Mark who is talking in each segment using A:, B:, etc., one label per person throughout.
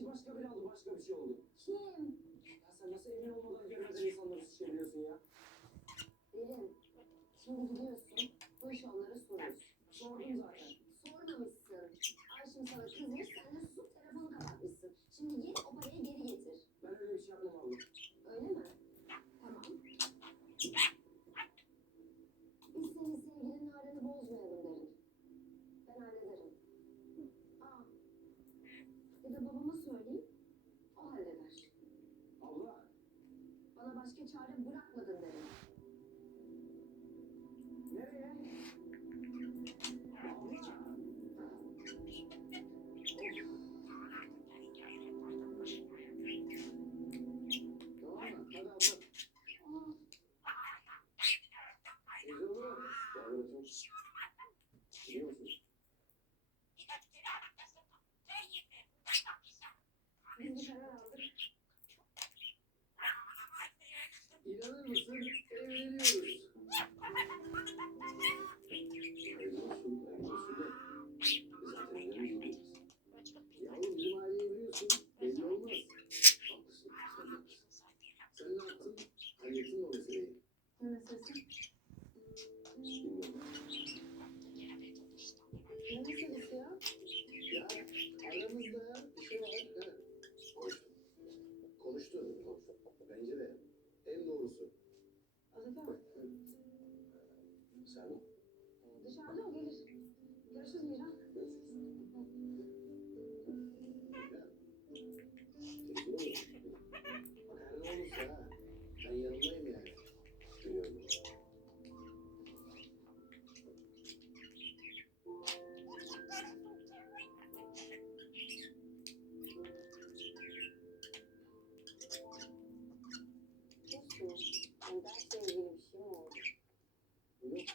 A: Belki başka biri aldı, başka bir şey oldu.
B: Kim?
A: Ya sen nasıl emin olmadan görmeden insanları suçlayabiliyorsun ya?
B: Derin. Şimdi gidiyorsun. Bu işi onlara soruyorsun.
A: Sordum zaten.
B: Sormamışsın. Ayşem sana kızmış, sen de susup telefonu kapatmışsın. Şimdi git o parayı geri getir.
A: Ben öyle bir şey yapmam abla.
B: Çare bırakmadın derim.
A: nereye? anos, eles queriam. musun? Hazırda mı? Sen?
B: Dışarıda o gelir.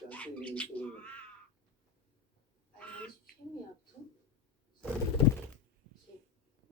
B: Nasıl? Yani dersle ilgili bir şey